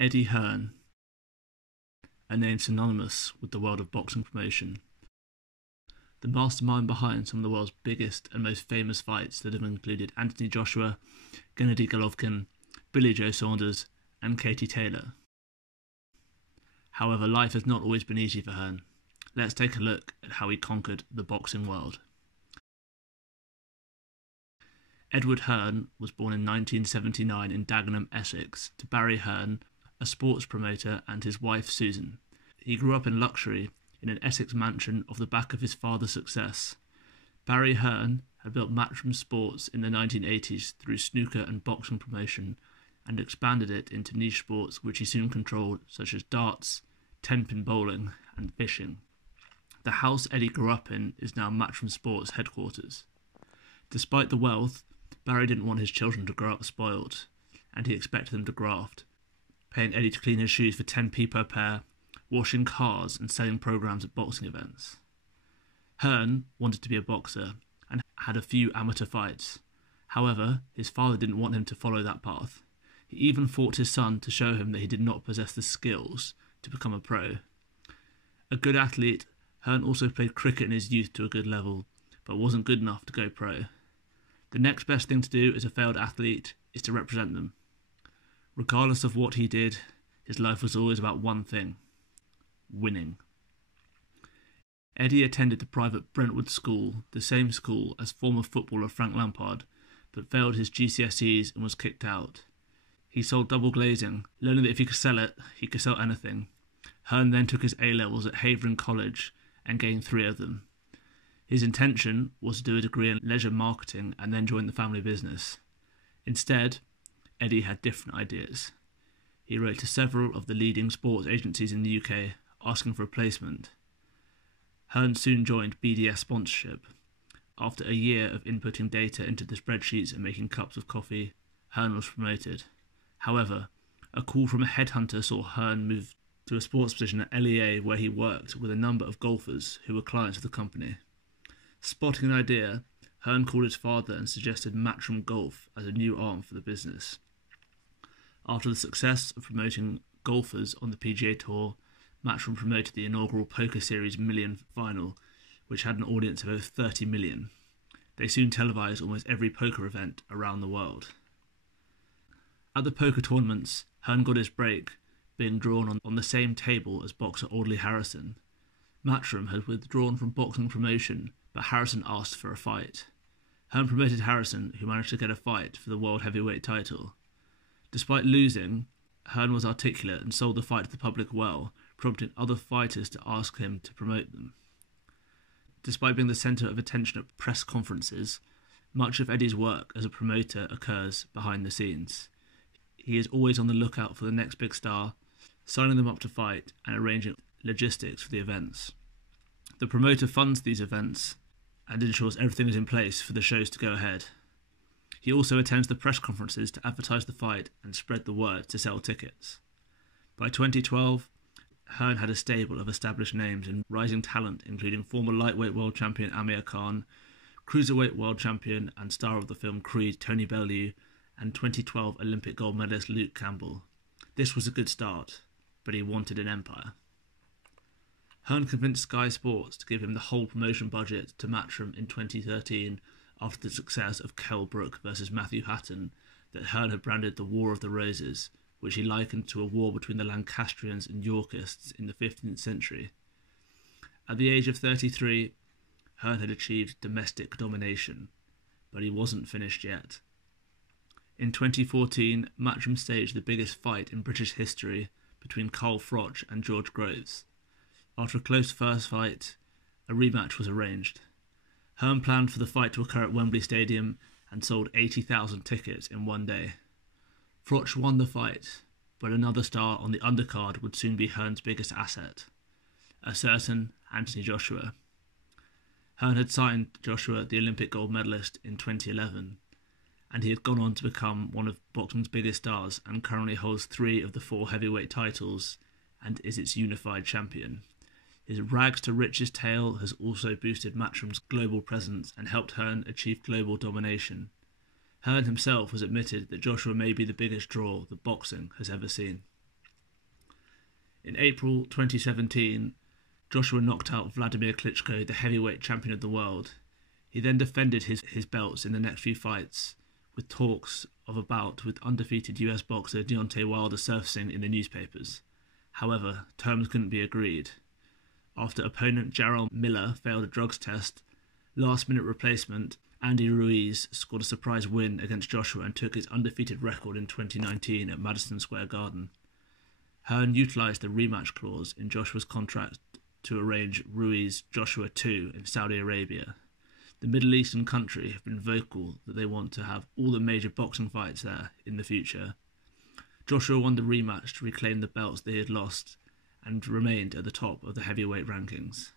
Eddie Hearn, a name synonymous with the world of boxing promotion. The mastermind behind some of the world's biggest and most famous fights that have included Anthony Joshua, Gennady Golovkin, Billy Joe Saunders, and Katie Taylor. However, life has not always been easy for Hearn. Let's take a look at how he conquered the boxing world. Edward Hearn was born in 1979 in Dagenham, Essex, to Barry Hearn, a sports promoter, and his wife Susan. He grew up in luxury in an Essex mansion off the back of his father's success. Barry Hearn had built Matchroom Sports in the 1980s through snooker and boxing promotion and expanded it into niche sports which he soon controlled, such as darts, 10-pin bowling, and fishing. The house Eddie grew up in is now Matchroom Sports headquarters. Despite the wealth, Barry didn't want his children to grow up spoiled, and he expected them to graft, paying Eddie to clean his shoes for 10p per pair, washing cars and selling programs at boxing events. Hearn wanted to be a boxer and had a few amateur fights. However, his father didn't want him to follow that path. He even fought his son to show him that he did not possess the skills to become a pro. A good athlete, Hearn also played cricket in his youth to a good level, but wasn't good enough to go pro. The next best thing to do as a failed athlete is to represent them. Regardless of what he did, his life was always about one thing: winning. Eddie attended the private Brentwood School, the same school as former footballer Frank Lampard, but failed his GCSEs and was kicked out. He sold double glazing, learning that if he could sell it, he could sell anything. Hearn then took his A-levels at Havering College and gained 3 of them. His intention was to do a degree in leisure marketing and then join the family business. Instead, Eddie had different ideas. He wrote to several of the leading sports agencies in the UK asking for a placement. Hearn soon joined BDS sponsorship. After a year of inputting data into the spreadsheets and making cups of coffee, Hearn was promoted. However, a call from a headhunter saw Hearn move to a sports position at LEA, where he worked with a number of golfers who were clients of the company. Spotting an idea, Hearn called his father and suggested Matchroom Golf as a new arm for the business. After the success of promoting golfers on the PGA Tour, Matchroom promoted the inaugural Poker Series Million Final, which had an audience of over 30 million. They soon televised almost every poker event around the world. At the poker tournaments, Hearn got his break, being drawn on the same table as boxer Audley Harrison. Matchroom had withdrawn from boxing promotion, but Harrison asked for a fight. Hearn promoted Harrison, who managed to get a fight for the world heavyweight title. Despite losing, Hearn was articulate and sold the fight to the public well, prompting other fighters to ask him to promote them. Despite being the centre of attention at press conferences, much of Eddie's work as a promoter occurs behind the scenes. He is always on the lookout for the next big star, signing them up to fight and arranging logistics for the events. The promoter funds these events and ensures everything is in place for the shows to go ahead. He also attends the press conferences to advertise the fight and spread the word to sell tickets. By 2012, Hearn had a stable of established names and rising talent, including former lightweight world champion Amir Khan, cruiserweight world champion and star of the film Creed Tony Bellew, and 2012 Olympic gold medalist Luke Campbell. This was a good start, but he wanted an empire. Hearn convinced Sky Sports to give him the whole promotion budget to Matchroom in 2013 after the success of Kell Brook versus Matthew Hatton that Hearn had branded the War of the Roses, which he likened to a war between the Lancastrians and Yorkists in the 15th century. At the age of 33, Hearn had achieved domestic domination, but he wasn't finished yet. In 2014, Matchroom staged the biggest fight in British history between Carl Froch and George Groves. After a close first fight, a rematch was arranged. Hearn planned for the fight to occur at Wembley Stadium and sold 80,000 tickets in one day. Froch won the fight, but another star on the undercard would soon be Hearn's biggest asset, a certain Anthony Joshua. Hearn had signed Joshua, the Olympic gold medalist, in 2011, and he had gone on to become one of boxing's biggest stars and currently holds 3 of the 4 heavyweight titles and is its unified champion. His rags to riches tale has also boosted Matchroom's global presence and helped Hearn achieve global domination. Hearn himself has admitted that Joshua may be the biggest draw that boxing has ever seen. In April 2017, Joshua knocked out Vladimir Klitschko, the heavyweight champion of the world. He then defended his belts in the next few fights, with talks of a bout with undefeated US boxer Deontay Wilder surfacing in the newspapers. However, terms couldn't be agreed. After opponent Jarrell Miller failed a drugs test, last-minute replacement Andy Ruiz scored a surprise win against Joshua and took his undefeated record in 2019 at Madison Square Garden. Hearn utilised the rematch clause in Joshua's contract to arrange Ruiz-Joshua 2 in Saudi Arabia. The Middle Eastern country have been vocal that they want to have all the major boxing fights there in the future. Joshua won the rematch to reclaim the belts they had lost and remained at the top of the heavyweight rankings.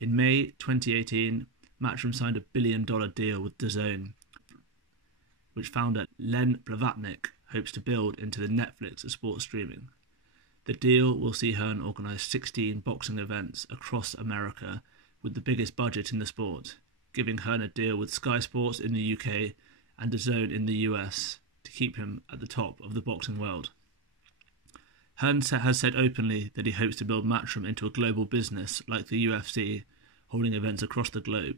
In May 2018, Matchroom signed a $1 billion deal with DAZN, which founder Len Blavatnik hopes to build into the Netflix of sports streaming. The deal will see Hearn organise 16 boxing events across America with the biggest budget in the sport, giving Hearn a deal with Sky Sports in the UK and DAZN in the US to keep him at the top of the boxing world. Hearn has said openly that he hopes to build Matchroom into a global business like the UFC, holding events across the globe,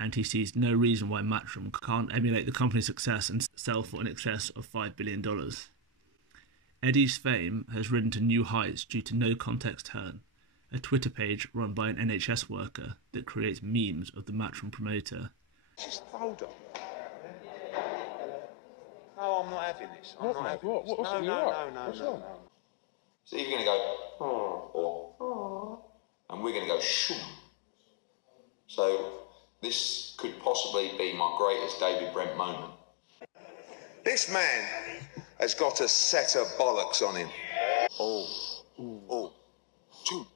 and he sees no reason why Matchroom can't emulate the company's success and sell for in excess of $5 billion. Eddie's fame has risen to new heights due to No Context Hearn, a Twitter page run by an NHS worker that creates memes of the Matchroom promoter. Just hold on. No, I'm not having this. I'm not having this. No. So you're going to go, or, and we're going to go, shoom. So this could possibly be my greatest David Brent moment. This man has got a set of bollocks on him. Oh. Two.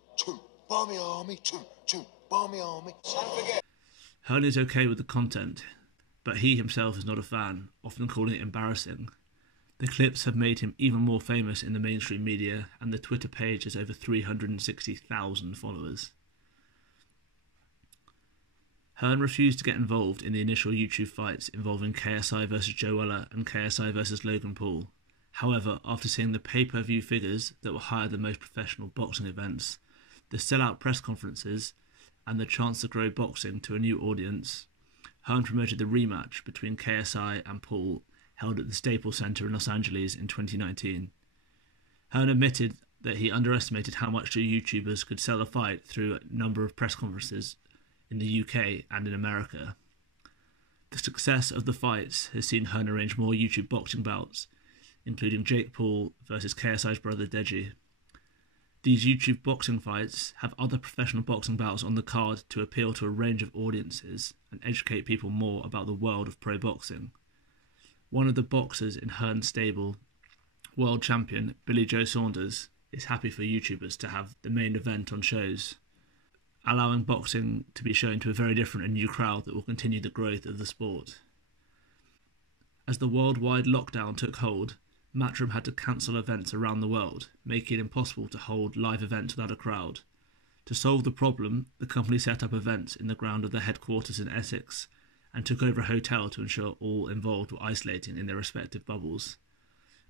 Barmy army, two. Barmy army. Don't forget. Hearn is okay with the content, but he himself is not a fan, often calling it embarrassing. The clips have made him even more famous in the mainstream media, and the Twitter page has over 360,000 followers. Hearn refused to get involved in the initial YouTube fights involving KSI vs Joe Weller and KSI vs Logan Paul. However, after seeing the pay-per-view figures that were higher than most professional boxing events, the sell-out press conferences, and the chance to grow boxing to a new audience, Hearn promoted the rematch between KSI and Paul held at the Staples Center in Los Angeles in 2019. Hearn admitted that he underestimated how much the YouTubers could sell a fight through a number of press conferences in the UK and in America. The success of the fights has seen Hearn arrange more YouTube boxing bouts, including Jake Paul versus KSI's brother Deji. These YouTube boxing fights have other professional boxing bouts on the card to appeal to a range of audiences and educate people more about the world of pro boxing. One of the boxers in Hearn's stable, world champion Billy Joe Saunders, is happy for YouTubers to have the main event on shows, allowing boxing to be shown to a very different and new crowd that will continue the growth of the sport. As the worldwide lockdown took hold, Matchroom had to cancel events around the world, making it impossible to hold live events without a crowd. To solve the problem, the company set up events in the ground of their headquarters in Essex and took over a hotel to ensure all involved were isolating in their respective bubbles.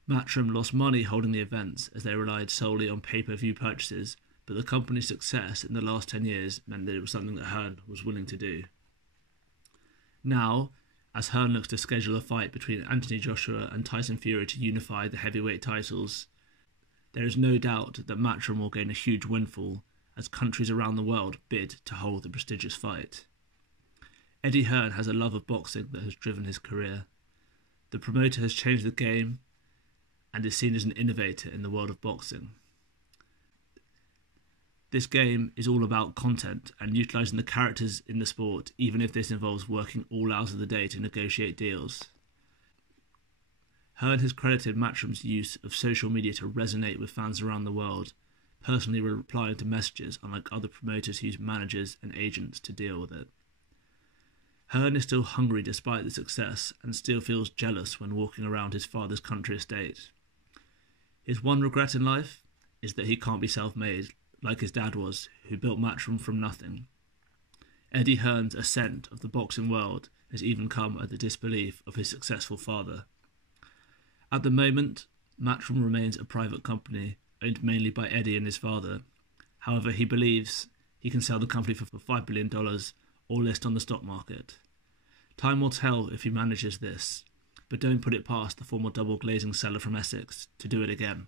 Matchroom lost money holding the events as they relied solely on pay-per-view purchases, but the company's success in the last 10 years meant that it was something that Hearn was willing to do. Now, as Hearn looks to schedule a fight between Anthony Joshua and Tyson Fury to unify the heavyweight titles, there is no doubt that Matchroom will gain a huge windfall as countries around the world bid to hold the prestigious fight. Eddie Hearn has a love of boxing that has driven his career. The promoter has changed the game and is seen as an innovator in the world of boxing. This game is all about content and utilising the characters in the sport, even if this involves working all hours of the day to negotiate deals. Hearn has credited Matchroom's use of social media to resonate with fans around the world, personally replying to messages unlike other promoters who use managers and agents to deal with it. Hearn is still hungry despite the success and still feels jealous when walking around his father's country estate. His one regret in life is that he can't be self-made like his dad was, who built Matchroom from nothing. Eddie Hearn's ascent of the boxing world has even come at the disbelief of his successful father. At the moment, Matchroom remains a private company owned mainly by Eddie and his father. However, he believes he can sell the company for $5 billion or list on the stock market. Time will tell if he manages this, but don't put it past the former double glazing seller from Essex to do it again.